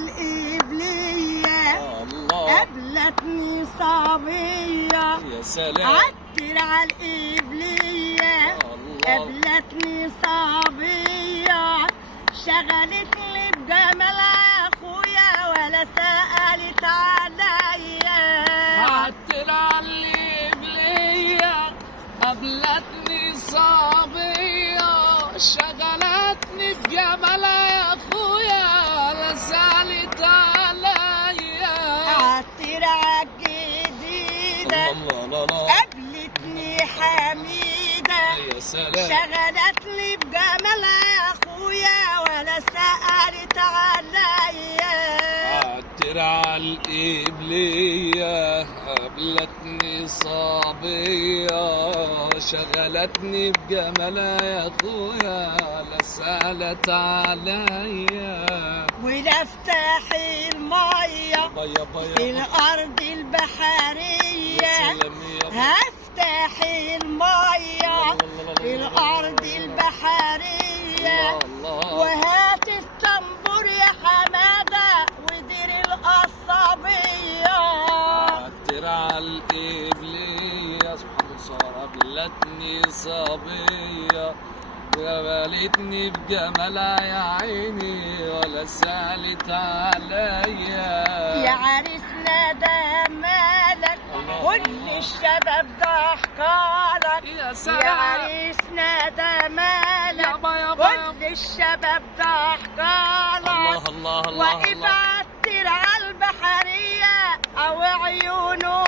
عالقبلية قابلتني صبية. يا سلام. عطر عالقبلية قابلتني صبية، شغلتني بجمالها اخويا ولا سألت عليا. عطر عالقبلية قابلتني صبية، شغلتني بجمالها يا اخويا ولا سألت عليا. عطر عالجديدة قابلتني حميدة، يا سلام. شغلتني بجمالها يا اخويا ولا سألت عليا. عطر عالقبلية قابلتني صبية، شغلتني بجمالها يا اخويا لا سألت عليا. ونفتح المية في الأرض البحرية، هفتح المية في الأرض البحرية، وهات الطنبور يا حمادة ودير القصابية. عطر عالقبلية سبحان الله قابلتني صبية، قابلتني بجمالها يا عيني ولا سألت عليا. يا عريسنا ده مالك كل الشباب ضحكالك. يا سلام. يا عريسنا ده مالك كل الشباب ضحكالك. الله الله الله واقف عالتر عالبحرية او عيونه